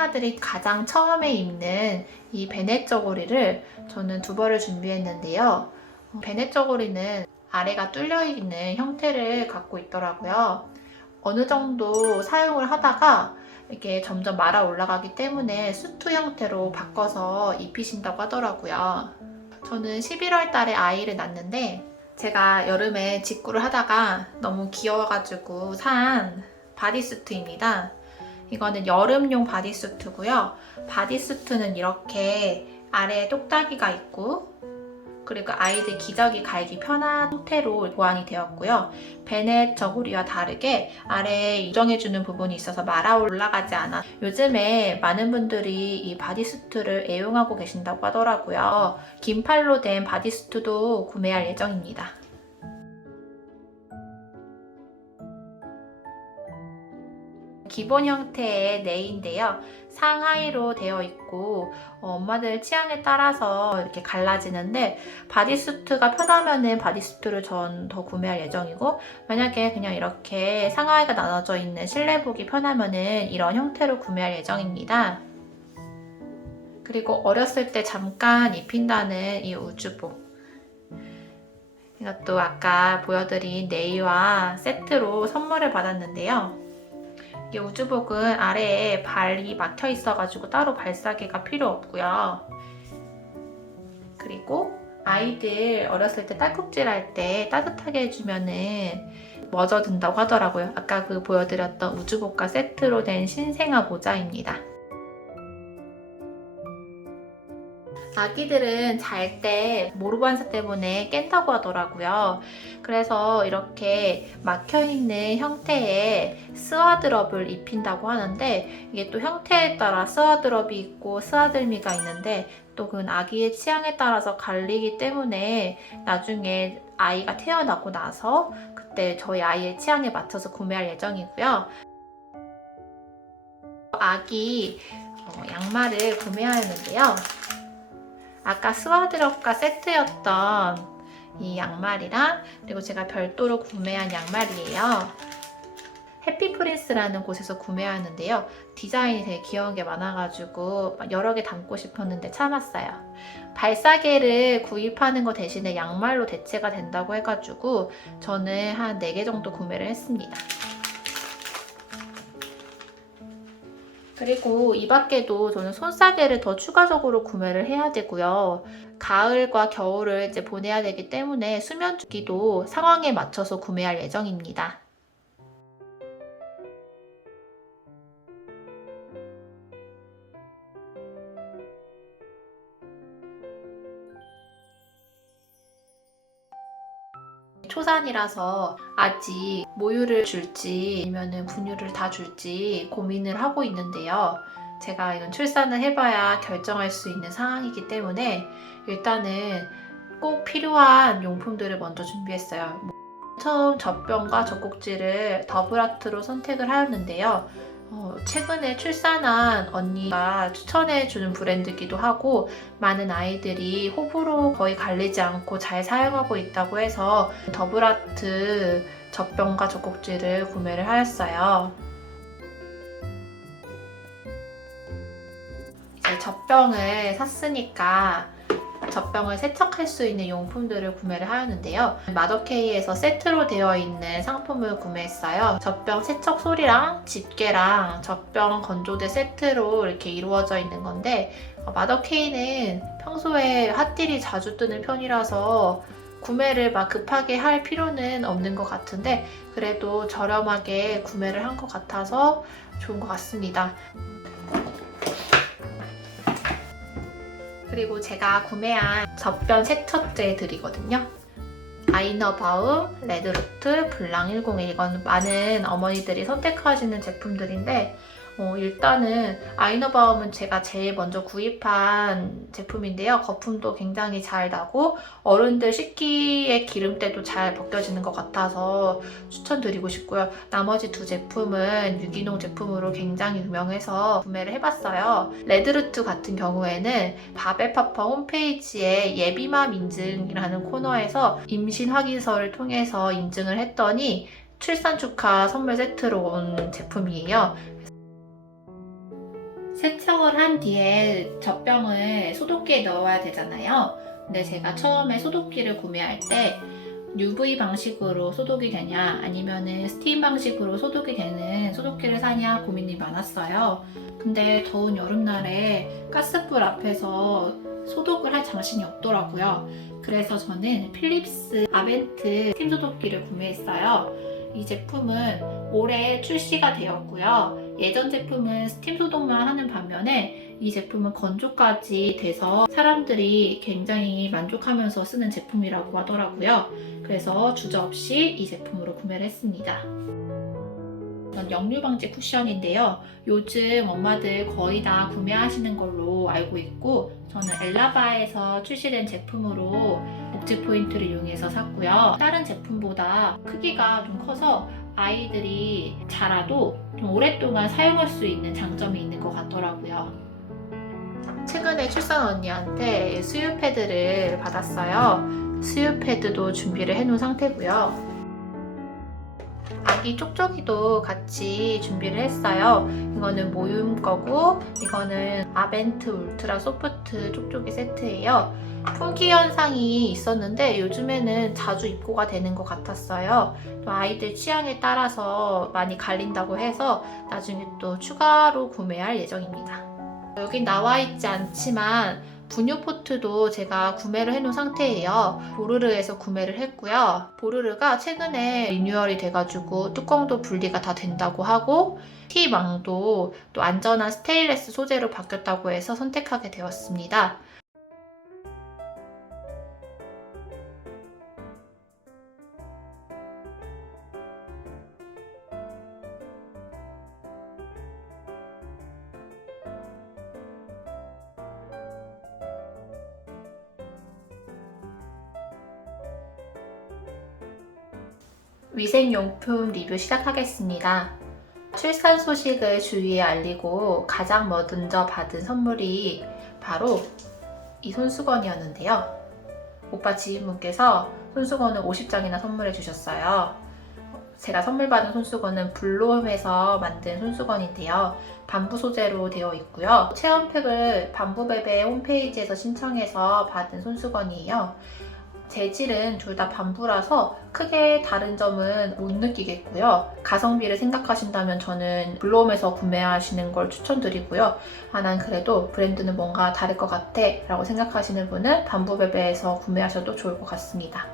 신생아들이 가장 처음에 입는 이 베넷 저고리를 저는 두 벌을 준비했는데요. 베넷 저고리는 아래가 뚫려 있는 형태를 갖고 있더라고요. 어느 정도 사용을 하다가 이게 점점 말아 올라가기 때문에 수트 형태로 바꿔서 입히신다고 하더라고요. 저는 11월 달에 아이를 낳았는데 제가 여름에 직구를 하다가 너무 귀여워가지고 산 바디수트입니다. 이거는 여름용 바디수트고요. 바디수트는 이렇게 아래에 똑딱이가 있고 그리고 아이들 기저귀 갈기 편한 형태로 보완이 되었고요. 베넷 저고리와 다르게 아래에 유정해주는 부분이 있어서 말아 올라가지 않아. 요즘에 많은 분들이 이 바디수트를 애용하고 계신다고 하더라고요. 긴 팔로 된 바디수트도 구매할 예정입니다. 기본 형태의 네인데요. 상하이로 되어 있고 엄마들 취향에 따라서 이렇게 갈라지는데 바디수트가 편하면은 바디수트를 전 더 구매할 예정이고 만약에 그냥 이렇게 상하이가 나눠져 있는 실내복이 편하면은 이런 형태로 구매할 예정입니다. 그리고 어렸을 때 잠깐 입힌다는 이 우주복, 이것도 아까 보여드린 네이와 세트로 선물을 받았는데요. 이 우주복은 아래에 발이 막혀 있어가지고 따로 발사기가 필요 없고요. 그리고 아이들 어렸을 때 딸꾹질 할 때 따뜻하게 해주면은 멎어든다고 하더라고요. 아까 그 보여드렸던 우주복과 세트로 된 신생아 모자입니다. 아기들은 잘 때 모루반사 때문에 깬다고 하더라고요. 그래서 이렇게 막혀있는 형태의 스와드럽을 입힌다고 하는데 이게 또 형태에 따라 스와드럽이 있고 스와들미가 있는데 또 그건 아기의 취향에 따라서 갈리기 때문에 나중에 아이가 태어나고 나서 그때 저희 아이의 취향에 맞춰서 구매할 예정이고요. 아기 양말을 구매하였는데요. 아까 스와드럽과 세트였던 이 양말이랑 그리고 제가 별도로 구매한 양말이에요. 해피프린스라는 곳에서 구매하는데요. 디자인이 되게 귀여운 게 많아가지고 여러 개 담고 싶었는데 참았어요. 발사계를 구입하는 거 대신에 양말로 대체가 된다고 해가지고 저는 한 4개 정도 구매를 했습니다. 그리고 이 밖에도 저는 손싸개를 더 추가적으로 구매를 해야 되고요. 가을과 겨울을 이제 보내야 되기 때문에 수면 조끼도 상황에 맞춰서 구매할 예정입니다. 초산이라서 아직 모유를 줄지 아니면 분유를 다 줄지 고민을 하고 있는데요. 제가 이건 출산을 해봐야 결정할 수 있는 상황이기 때문에 일단은 꼭 필요한 용품들을 먼저 준비했어요. 처음 젖병과 젖꼭지를 더블아트로 선택을 하였는데요. 최근에 출산한 언니가 추천해주는 브랜드기도 하고 많은 아이들이 호불호 거의 갈리지 않고 잘 사용하고 있다고 해서 더블아트 젖병과 젖꼭지를 구매를 하였어요. 이제 젖병을 샀으니까 젖병을 세척할 수 있는 용품들을 구매를 하였는데요. 마더케이에서 세트로 되어 있는 상품을 구매했어요. 젖병 세척 솔이랑 집게랑 젖병 건조대 세트로 이렇게 이루어져 있는 건데 마더케이는 평소에 핫딜이 자주 뜨는 편이라서 구매를 막 급하게 할 필요는 없는 것 같은데 그래도 저렴하게 구매를 한 것 같아서 좋은 것 같습니다. 그리고 제가 구매한 젖병 세척제들이거든요. 아이너바움, 레드루트, 블랑 101 이건 많은 어머니들이 선택하시는 제품들인데 일단은 아이너바움은 제가 제일 먼저 구입한 제품인데요. 거품도 굉장히 잘 나고 어른들 씻기의 기름때도 잘 벗겨지는 것 같아서 추천드리고 싶고요. 나머지 두 제품은 유기농 제품으로 굉장히 유명해서 구매를 해봤어요. 레드루트 같은 경우에는 바벨파파 홈페이지에 예비맘 인증이라는 코너에서 임신 확인서를 통해서 인증을 했더니 출산 축하 선물 세트로 온 제품이에요. 세척을 한 뒤에 젖병을 소독기에 넣어야 되잖아요. 근데 제가 처음에 소독기를 구매할 때 UV 방식으로 소독이 되냐 아니면은 스팀 방식으로 소독이 되는 소독기를 사냐 고민이 많았어요. 근데 더운 여름날에 가스불 앞에서 소독을 할 정신이 없더라고요. 그래서 저는 필립스 아벤트 스팀 소독기를 구매했어요. 이 제품은 올해 출시가 되었고요. 예전 제품은 스팀 소독만 하는 반면에 이 제품은 건조까지 돼서 사람들이 굉장히 만족하면서 쓰는 제품이라고 하더라고요. 그래서 주저없이 이 제품으로 구매를 했습니다. 이건 역류 방지 쿠션인데요. 요즘 엄마들 거의 다 구매하시는 걸로 알고 있고 저는 엘라바에서 출시된 제품으로 목재 포인트를 이용해서 샀고요. 다른 제품보다 크기가 좀 커서 아이들이 자라도 좀 오랫동안 사용할 수 있는 장점이 있는 것 같더라고요. 최근에 출산 언니한테 수유 패드를 받았어요. 수유 패드도 준비를 해놓은 상태고요. 아기 쪽쪽이도 같이 준비를 했어요. 이거는 모유음 거고 이거는 아벤트 울트라 소프트 쪽쪽이 세트예요. 품귀 현상이 있었는데 요즘에는 자주 입고가 되는 것 같았어요. 또 아이들 취향에 따라서 많이 갈린다고 해서 나중에 또 추가로 구매할 예정입니다. 여긴 나와 있지 않지만 분유 포트도 제가 구매를 해놓은 상태예요. 보르르에서 구매를 했고요. 보르르가 최근에 리뉴얼이 돼가지고 뚜껑도 분리가 다 된다고 하고 T망도 또 안전한 스테인리스 소재로 바뀌었다고 해서 선택하게 되었습니다. 위생용품 리뷰 시작하겠습니다. 출산 소식을 주위에 알리고 가장 먼저 받은 선물이 바로 이 손수건이었는데요. 오빠 지인분께서 손수건을 50장이나 선물해 주셨어요. 제가 선물 받은 손수건은 블루홈에서 만든 손수건인데요. 밤부 소재로 되어 있고요. 체험팩을 밤부베베 홈페이지에서 신청해서 받은 손수건이에요. 재질은 둘 다 밤부라서 크게 다른 점은 못 느끼겠고요. 가성비를 생각하신다면 저는 블루홈에서 구매하시는 걸 추천드리고요. 난 그래도 브랜드는 뭔가 다를 것 같아 라고 생각하시는 분은 밤부베베에서 구매하셔도 좋을 것 같습니다.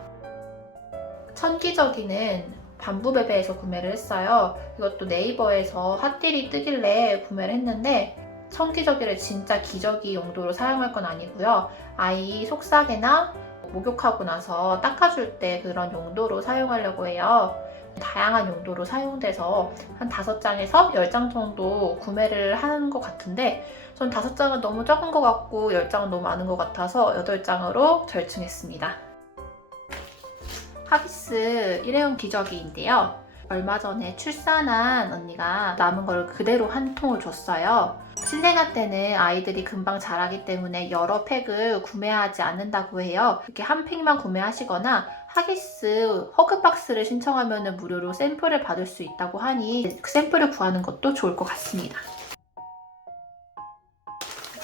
천기저귀는 밤부베베에서 구매를 했어요. 이것도 네이버에서 핫딜이 뜨길래 구매를 했는데 천기저귀를 진짜 기저귀 용도로 사용할 건 아니고요. 아이 속삭이나 목욕하고 나서 닦아줄 때 그런 용도로 사용하려고 해요. 다양한 용도로 사용돼서 한 5장에서 10장 정도 구매를 한 것 같은데 전 5장은 너무 적은 것 같고 10장은 너무 많은 것 같아서 8장으로 절충했습니다. 하기스 일회용 기저귀인데요. 얼마 전에 출산한 언니가 남은 걸 그대로 한 통을 줬어요. 신생아 때는 아이들이 금방 자라기 때문에 여러 팩을 구매하지 않는다고 해요. 이렇게 한 팩만 구매하시거나 하기스 허그박스를 신청하면 무료로 샘플을 받을 수 있다고 하니 그 샘플을 구하는 것도 좋을 것 같습니다.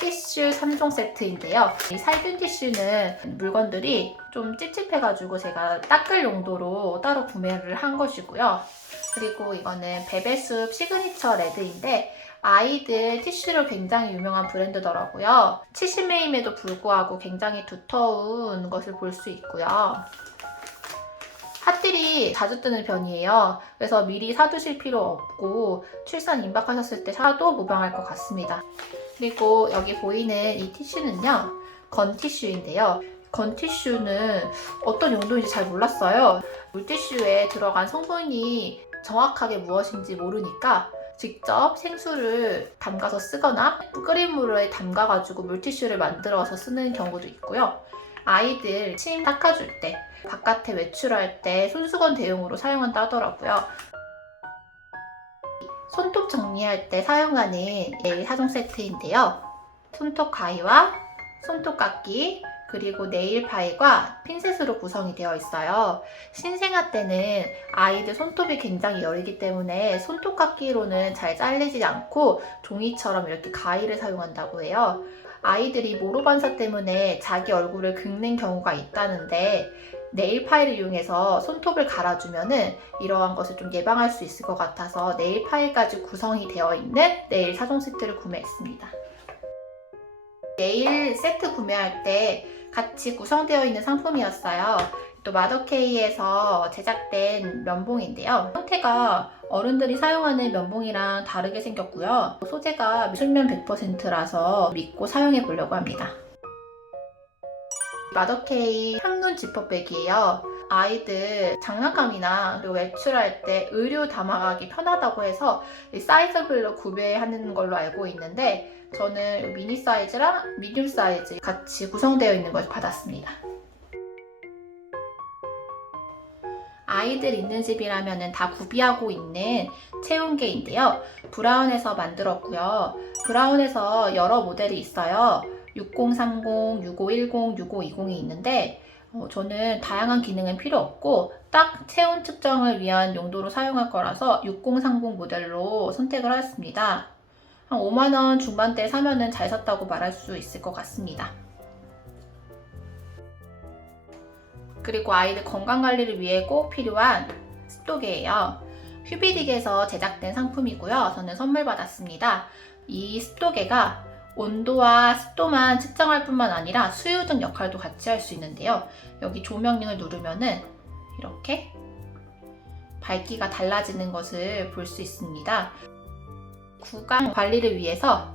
티슈 3종 세트인데요. 이 살균 티슈는 물건들이 좀 찝찝해가지고 제가 닦을 용도로 따로 구매를 한 것이고요. 그리고 이거는 베베숲 시그니처 레드인데 아이들 티슈로 굉장히 유명한 브랜드더라고요. 70ml임에도 불구하고 굉장히 두터운 것을 볼 수 있고요. 핫딜이 자주 뜨는 편이에요. 그래서 미리 사두실 필요 없고 출산 임박하셨을 때 사도 무방할 것 같습니다. 그리고 여기 보이는 이 티슈는요. 건티슈인데요. 건티슈는 어떤 용도인지 잘 몰랐어요. 물티슈에 들어간 성분이 정확하게 무엇인지 모르니까 직접 생수를 담가서 쓰거나 끓인 물에 담가가지고 물티슈를 만들어서 쓰는 경우도 있고요. 아이들 침 닦아줄 때, 바깥에 외출할 때 손수건 대용으로 사용한다 하더라고요. 손톱 정리할 때 사용하는 네일 4종 세트인데요. 손톱 가위와 손톱 깎기, 그리고 네일 파일과 핀셋으로 구성이 되어 있어요. 신생아 때는 아이들 손톱이 굉장히 여리기 때문에 손톱깎이로는 잘 잘리지 않고 종이처럼 이렇게 가위를 사용한다고 해요. 아이들이 모로 반사 때문에 자기 얼굴을 긁는 경우가 있다는데 네일 파일을 이용해서 손톱을 갈아주면은 이러한 것을 좀 예방할 수 있을 것 같아서 네일 파일까지 구성이 되어 있는 네일 4종 세트를 구매했습니다. 네일 세트 구매할 때 같이 구성되어 있는 상품이었어요. 또 마더케이에서 제작된 면봉인데요. 형태가 어른들이 사용하는 면봉이랑 다르게 생겼고요. 소재가 순면 100%라서 믿고 사용해 보려고 합니다. 마더케이 향눈 지퍼백이에요. 아이들 장난감이나 그리고 외출할 때 의류 담아가기 편하다고 해서 사이즈별로 구매하는 걸로 알고 있는데 저는 미니 사이즈랑 미디움 사이즈 같이 구성되어 있는 것을 받았습니다. 아이들 있는 집이라면 다 구비하고 있는 체온계인데요. 브라운에서 만들었고요. 브라운에서 여러 모델이 있어요. 6030, 6510, 6520이 있는데 저는 다양한 기능은 필요 없고 딱 체온 측정을 위한 용도로 사용할 거라서 6030 모델로 선택을 하였습니다. 한 5만원 중반대에 사면은 잘 샀다고 말할 수 있을 것 같습니다. 그리고 아이들 건강관리를 위해 꼭 필요한 습도계예요. 휴비딕에서 제작된 상품이고요. 저는 선물 받았습니다. 이 습도계가 온도와 습도만 측정할 뿐만 아니라 수유 등 역할도 같이 할 수 있는데요. 여기 조명링을 누르면은 이렇게 밝기가 달라지는 것을 볼 수 있습니다. 구강 관리를 위해서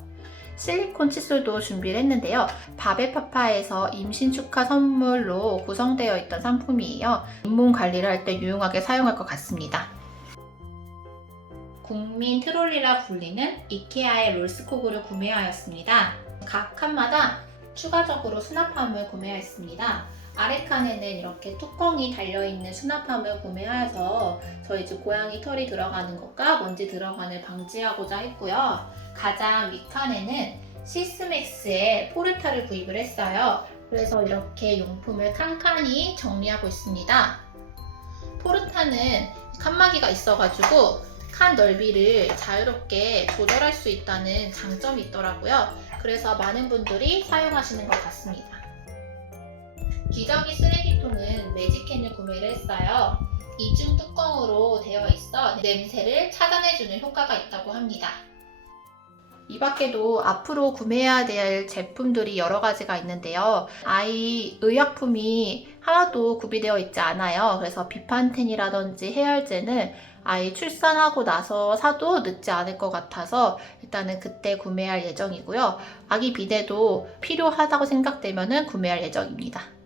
실리콘 칫솔도 준비를 했는데요. 바베파파에서 임신 축하 선물로 구성되어 있던 상품이에요. 잇몸 관리를 할 때 유용하게 사용할 것 같습니다. 국민 트롤리라 불리는 이케아의 롤스코그를 구매하였습니다. 각 칸마다 추가적으로 수납함을 구매하였습니다. 아래 칸에는 이렇게 뚜껑이 달려있는 수납함을 구매하여서 저희 집 고양이 털이 들어가는 것과 먼지 들어가는 방지하고자 했고요. 가장 윗칸에는 시스맥스의 포르타를 구입을 했어요. 그래서 이렇게 용품을 칸칸이 정리하고 있습니다. 포르타는 칸막이가 있어가지고 칸 넓이를 자유롭게 조절할 수 있다는 장점이 있더라고요. 그래서 많은 분들이 사용하시는 것 같습니다. 기저귀 쓰레기통은 매직캔을 구매를 했어요. 이중 뚜껑으로 되어 있어 냄새를 차단해주는 효과가 있다고 합니다. 이 밖에도 앞으로 구매해야 될 제품들이 여러 가지가 있는데요. 아이 의약품이 하나도 구비되어 있지 않아요. 그래서 비판텐이라든지 해열제는 아이 출산하고 나서 사도 늦지 않을 것 같아서 일단은 그때 구매할 예정이고요. 아기 비데도 필요하다고 생각되면 구매할 예정입니다.